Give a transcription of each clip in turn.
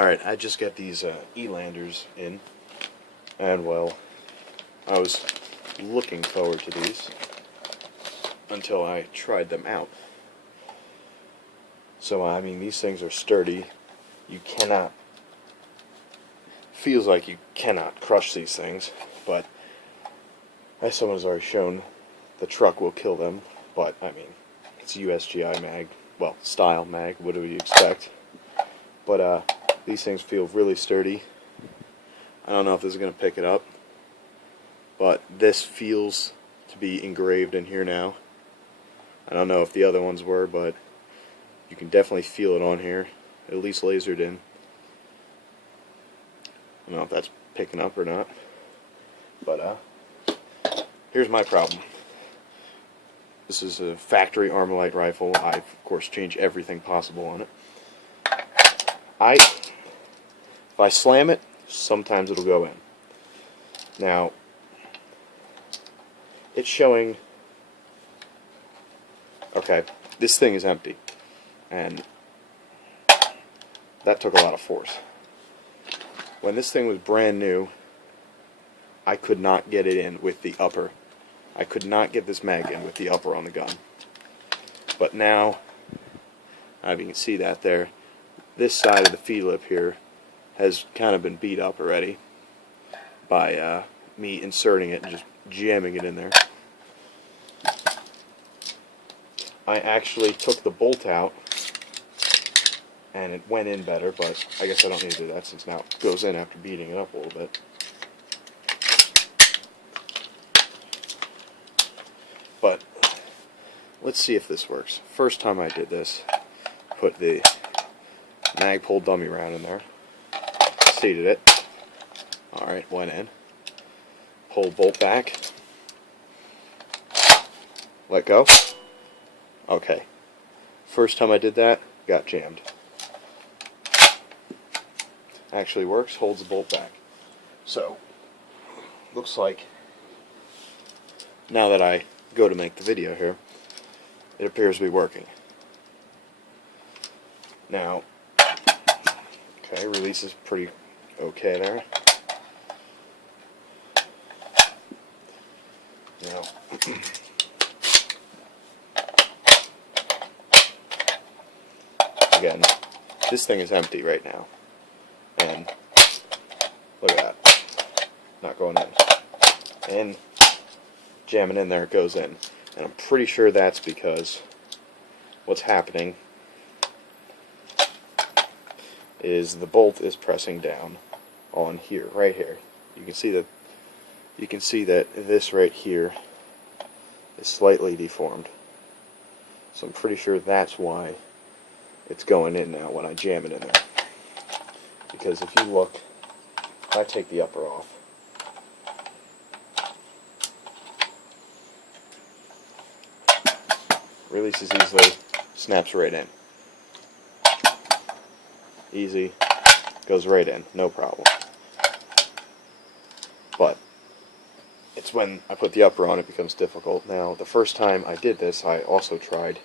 Alright, I just got these E-landers in, and well, I was looking forward to these until I tried them out. So, I mean, these things are sturdy. You cannot, feels like you cannot crush these things, but as someone has already shown, the truck will kill them, but, I mean, it's USGI mag, well, style mag, what do we expect? But, these things feel really sturdy. I don't know if this is going to pick it up, but this feels to be engraved in here now. I don't know if the other ones were, but you can definitely feel it on here, at least lasered in. I don't know if that's picking up or not, but here's my problem. This is a factory Armalite rifle. I've, of course, changed everything possible on it. If I slam it, sometimes it'll go in. Now, it's showing, okay, this thing is empty, and that took a lot of force. When this thing was brand new, I could not get it in with the upper. I could not get this mag in with the upper on the gun. But now, I mean, you can see that there, this side of the feed lip here has kind of been beat up already by me inserting it and just jamming it in there. I actually took the bolt out and it went in better, but I guess I don't need to do that since now it goes in after beating it up a little bit. But let's see if this works. First time I did this, put the Magpul dummy round in there, seated it, alright, went in, pulled bolt back, let go, okay, first time I did that, got jammed. Actually works, holds the bolt back. So, looks like, now that I go to make the video here, it appears to be working. Now, okay, release is pretty okay there. Now, again, this thing is empty right now. And look at that. Not going in. And jamming in there, it goes in. And I'm pretty sure that's because what's happening is the bolt is pressing down on here, right here. You can see that this right here is slightly deformed. So I'm pretty sure that's why it's going in now when I jam it in there. Because if you look, if I take the upper off, releases easily, snaps right in. Easy, goes right in, no problem. But it's when I put the upper on it becomes difficult. Now, the first time I did this, I also tried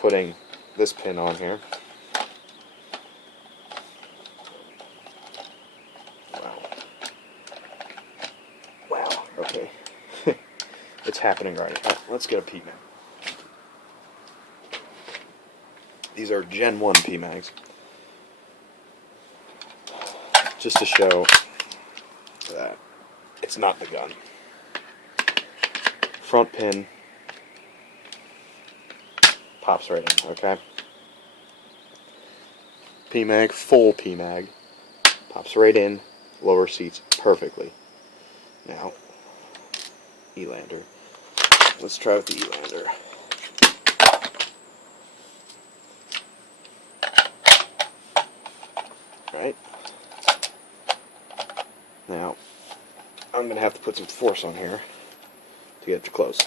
putting this pin on here. Wow, okay. It's happening right. Right, let's get a PMag. These are Gen 1 PMags. Just to show that it's not the gun. Front pin pops right in, okay? PMag, full PMag, pops right in, lower seats perfectly. Now, E-lander. Let's try with the E-lander. Right? Now, I'm going to have to put some force on here to get it to close.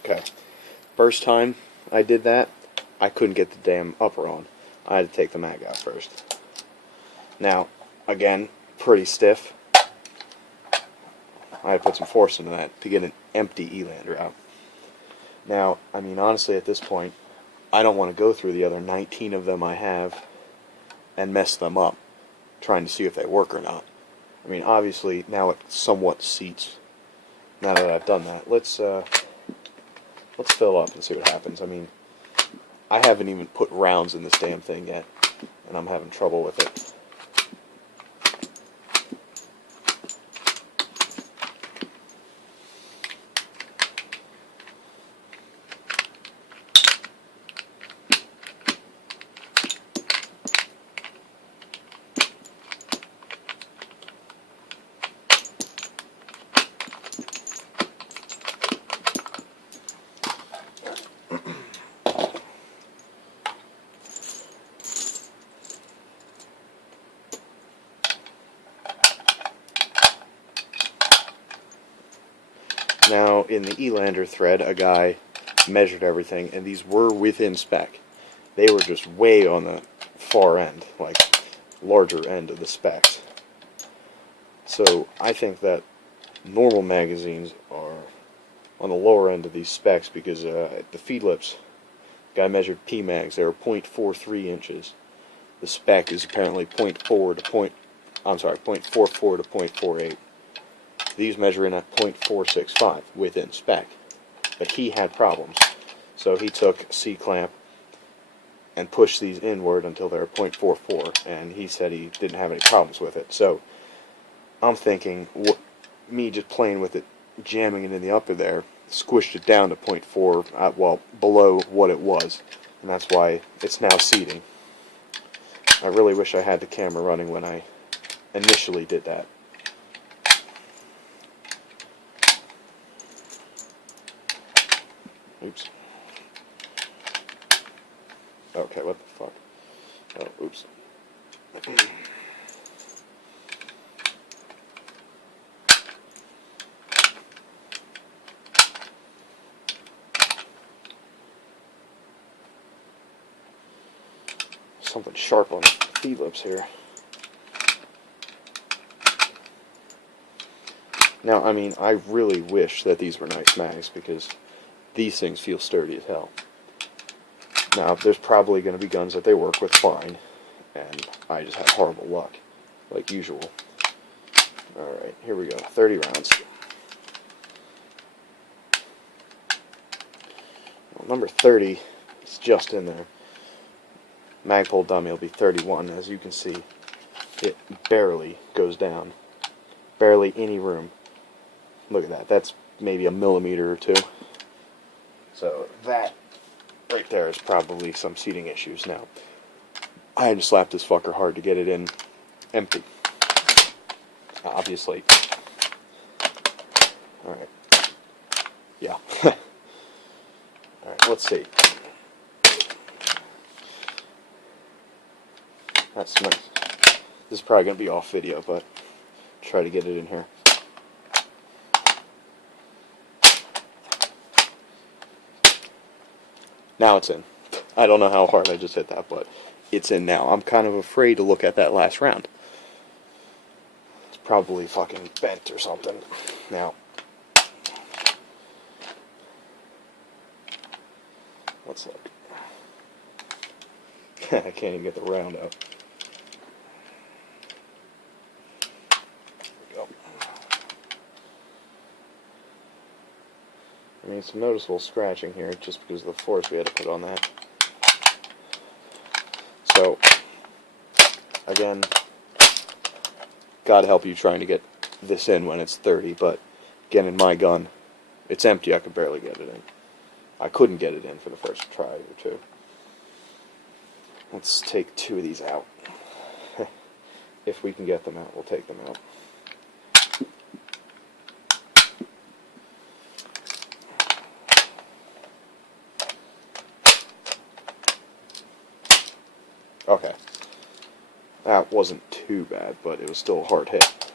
Okay. First time I did that, I couldn't get the damn upper on. I had to take the mag out first. Now, again, pretty stiff. I had to put some force into that to get an empty E-lander out. Now, I mean, honestly, at this point, I don't want to go through the other 19 of them I have and mess them up, trying to see if they work or not. I mean, obviously, now it somewhat seats. Now that I've done that, let's fill up and see what happens. I mean, I haven't even put rounds in this damn thing yet, and I'm having trouble with it. Now, in the Elander thread, a guy measured everything, and these were within spec. They were just way on the far end, like larger end of the specs. So I think that normal magazines are on the lower end of these specs because the feed lips, guy measured P-mags, they were 0.43 inches. The spec is apparently 0.44 to 0.48. These measure in at 0.465 within spec. But he had problems. So he took a C-clamp and pushed these inward until they were 0.44, and he said he didn't have any problems with it. So I'm thinking, me just playing with it, jamming it in the upper there, squished it down to 0.4, well, below what it was. And that's why it's now seating. I really wish I had the camera running when I initially did that. Oops. Okay, what the fuck? Oh, oops. Something sharp on the feed lips here. Now, I mean, I really wish that these were nice mags because these things feel sturdy as hell. Now, there's probably going to be guns that they work with fine, and I just have horrible luck, like usual. Alright, here we go. 30 rounds. Well, number 30 is just in there. Magpul dummy will be 31. As you can see, it barely goes down. Barely any room. Look at that. That's maybe a millimeter or two. So that right there is probably some seating issues. Now, I had to slap this fucker hard to get it in empty. Obviously. Alright. Yeah. Alright, let's see. That's nice. This is probably going to be off video, but try to get it in here. Now it's in. I don't know how hard I just hit that, but it's in now. I'm kind of afraid to look at that last round. It's probably fucking bent or something. Now, let's look. I can't even get the round out. There we go. I mean, some noticeable scratching here just because of the force we had to put on that. So, again, God help you trying to get this in when it's 30, but again, in my gun, it's empty, I could barely get it in. I couldn't get it in for the first try or two. Let's take 2 of these out. If we can get them out, we'll take them out. Okay. That wasn't too bad, but it was still a hard hit.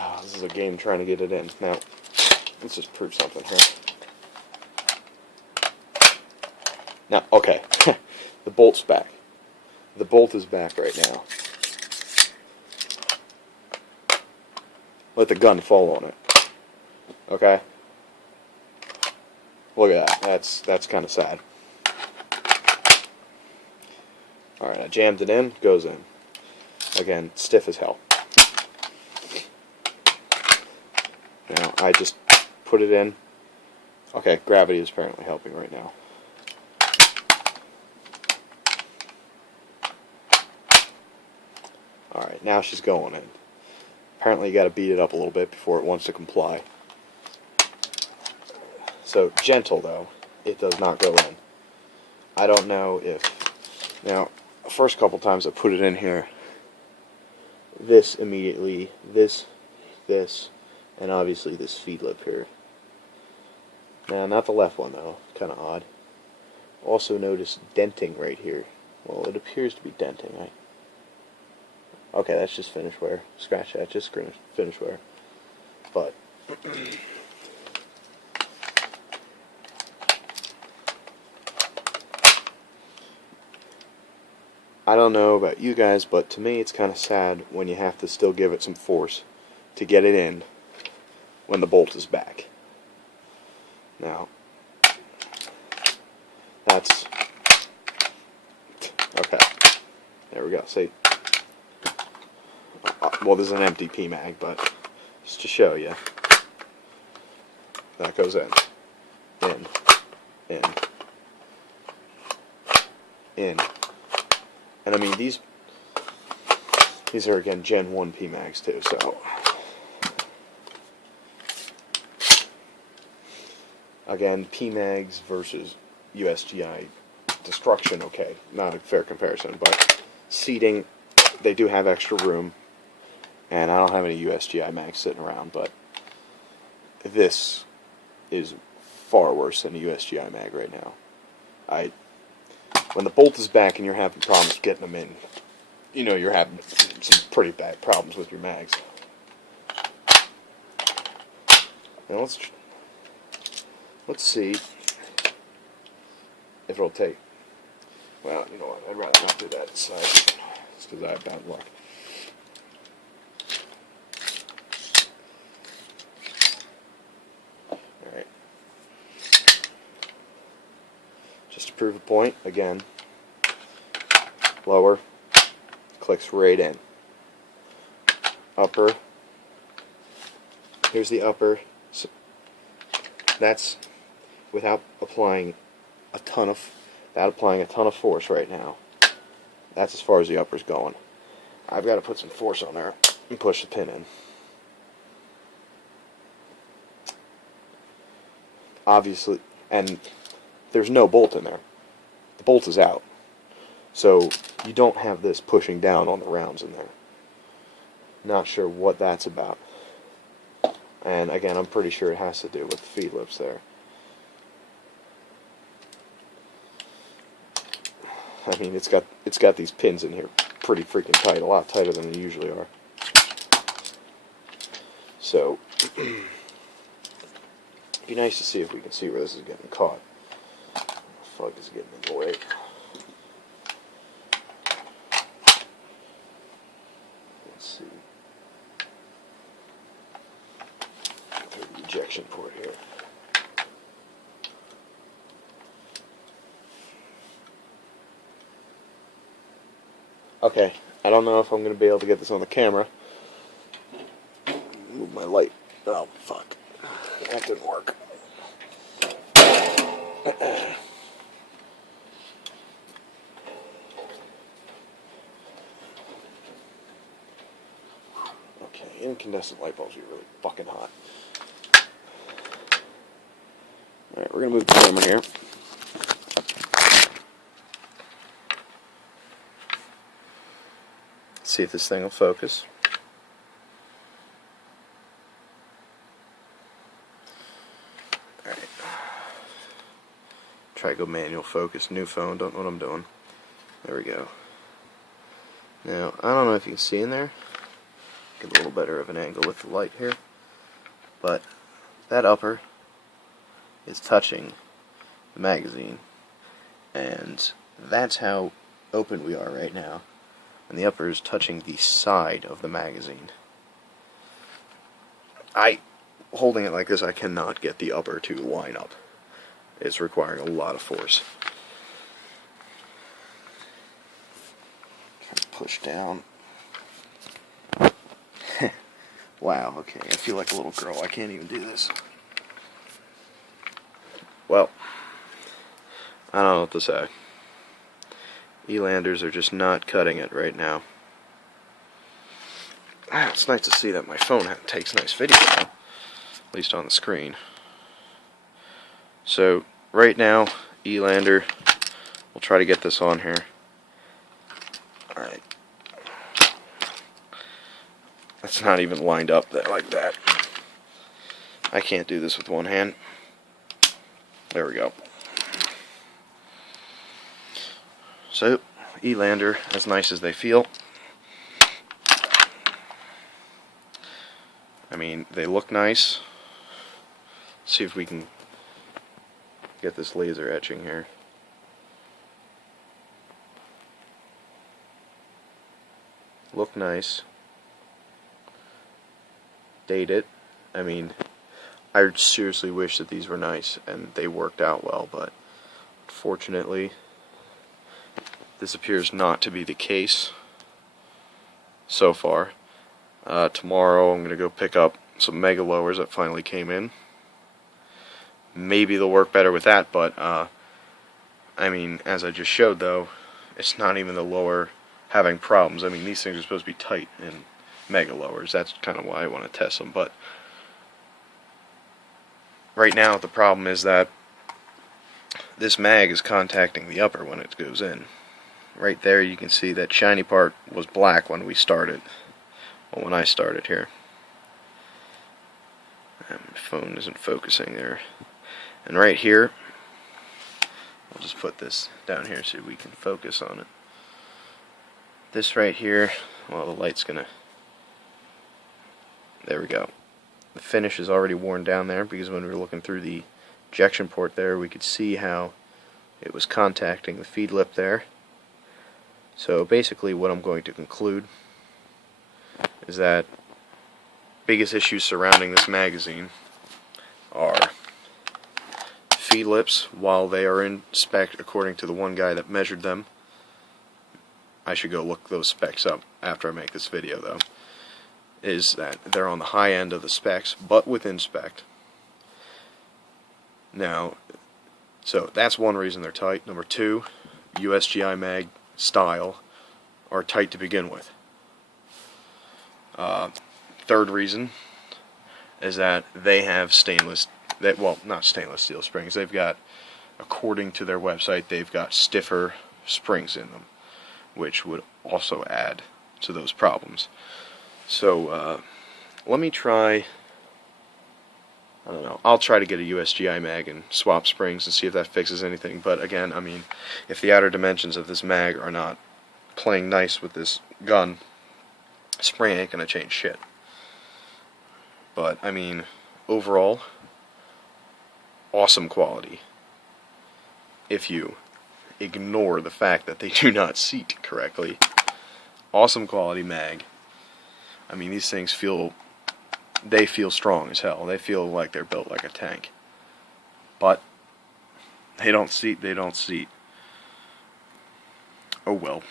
Oh, this is a game trying to get it in. Now, let's just prove something here. Now, okay. The bolt's back. The bolt is back right now. Let the gun fall on it. Okay? Look at that. That's kind of sad. Alright, I jammed it in, goes in. Again, stiff as hell. Now, I just put it in. Okay, gravity is apparently helping right now. Alright, now she's going in. Apparently you gotta beat it up a little bit before it wants to comply. So, gentle though, it does not go in. I don't know if... Now, the first couple times I put it in here, this immediately, this, and obviously this feed lip here. Now, not the left one though, kind of odd. Also notice denting right here. Well, it appears to be denting. Okay, that's just finish wear. Scratch that, just finish wear. But I don't know about you guys, but to me it's kind of sad when you have to still give it some force to get it in when the bolt is back. Now, that's... Okay. There we go. See? Well, this is an empty PMag, but just to show you. That goes in. In. And I mean, these are, again, Gen 1 PMags, too, so... Again, PMags versus USGI destruction, okay, not a fair comparison, but seating, they do have extra room, and I don't have any USGI mags sitting around, but this is far worse than a USGI mag right now. When the bolt is back and you're having problems getting them in, you know you're having some pretty bad problems with your mags. Now let's see if it'll take. Well, you know what? I'd rather not do that inside, just because I have bad luck. All right. Just to prove a point, again, lower, clicks right in. Upper. Here's the upper. So that's without applying a ton of force right now. That's as far as the upper's going. I've got to put some force on there and push the pin in. Obviously, and there's no bolt in there. The bolt is out. So you don't have this pushing down on the rounds in there. Not sure what that's about. And again, I'm pretty sure it has to do with the feed lips there. I mean, it's got these pins in here pretty freaking tight, a lot tighter than they usually are. So, it'd be nice to see if we can see where this is getting caught. The fog is getting in the way. Let's see. Through the ejection port here. Okay, I don't know if I'm going to be able to get this on the camera. Move my light. Oh, fuck. That didn't work. Okay, incandescent light bulbs are really fucking hot. Alright, we're going to move the camera here. See if this thing will focus. Alright. Try to go manual focus. New phone, don't know what I'm doing. There we go. Now, I don't know if you can see in there. Get a little better of an angle with the light here. But that upper is touching the magazine. And that's how open we are right now. And the upper is touching the side of the magazine. I holding it like this, I cannot get the upper to line up. It's requiring a lot of force. Try to push down. Wow, okay, I feel like a little girl. I can't even do this. Well, I don't know what to say. Elanders are just not cutting it right now. It's nice to see that my phone takes nice video, at least on the screen. So, right now, Elander, we'll try to get this on here. Alright. That's not even lined up like that. I can't do this with one hand. There we go. So, Elander, as nice as they feel. I mean, they look nice. Let's see if we can get this laser etching here. Look nice. Date it. I mean, I seriously wish that these were nice and they worked out well, but unfortunately, this appears not to be the case so far. Tomorrow I'm going to go pick up some mega lowers that finally came in. Maybe they'll work better with that, but I mean, as I just showed though, it's not even the lower having problems. I mean, these things are supposed to be tight in mega lowers. That's kind of why I want to test them, but right now the problem is that this mag is contacting the upper when it goes in. Right there you can see that shiny part was black when we started. Well, when I started here. And my phone isn't focusing there. And right here, I'll just put this down here so we can focus on it. This right here, well, the light's gonna... There we go. The finish is already worn down there because when we were looking through the ejection port there, we could see how it was contacting the feed lip there. So basically what I'm going to conclude is that biggest issues surrounding this magazine are feed lips. While they are in spec according to the one guy that measured them, I should go look those specs up after I make this video though, is that they're on the high end of the specs but within spec. Now, so that's one reason they're tight. Number two, USGI mag style are tight to begin with. Third reason is that they have not stainless steel springs. They've got, according to their website, they've got stiffer springs in them, which would also add to those problems. So let me try. I don't know. I'll try to get a USGI mag and swap springs and see if that fixes anything. But again, I mean, if the outer dimensions of this mag are not playing nice with this gun, spring ain't gonna change shit. But I mean, overall, awesome quality. If you ignore the fact that they do not seat correctly, awesome quality mag. I mean, these things feel strong as hell. They feel like they're built like a tank. But they don't seat. Oh well.